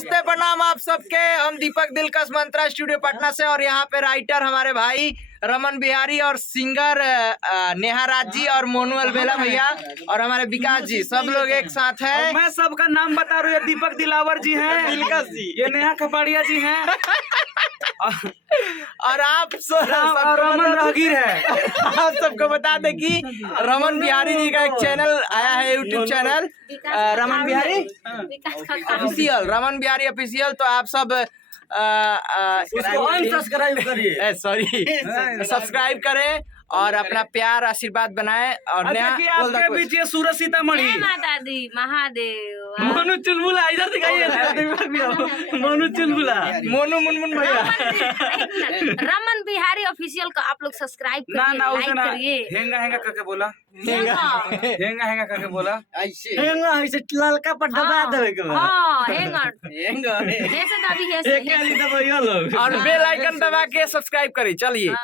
नमस्ते प्रणाम आप सबके। हम दीपक दिलकश मंत्रा स्टूडियो पटना से, और यहाँ पे राइटर हमारे भाई रमन बिहारी और सिंगर नेहा राज जी और मोनू अलबेला भैया और हमारे विकास जी, सब लोग एक साथ हैं। मैं सबका नाम बता रहा हूँ। ये दीपक दिलावर जी हैं, दिलकश जी, ये नेहा खपाड़िया जी हैं और आप रमन राहगीर है। आप सबको बता दें कि रमन बिहारी जी का एक चैनल आया है, YouTube channel Raman Bihari official, Raman Bihari official. तो आप सब सब्सक्राइब करिए, सॉरी सब्सक्राइब करें और अपना प्यार आशीर्वाद बनाएं। और आपके बीच ये सूरज सीतामढ़ी माता दी महादेव मोनू चुलबुला इधर दिखाइए। मोनू चुलबुला, मोनू मुनमुन भैया, रमन बिहारी ऑफिशियल को आप लोग सब्सक्राइब ना करिए, ना उसे लाइक ना करिए। हेंगा हेंगा करके बोला, हेंगा हेंगा हेंगा करके बोला। हेंगा ऐसे ललका पर दबा देवे के बा। हाँ हेंगा हेंगा ऐसे दबी है एक आली दबाइयो लोग। और बेल आइकन दबा के सब्सक्राइब करें। चलिए।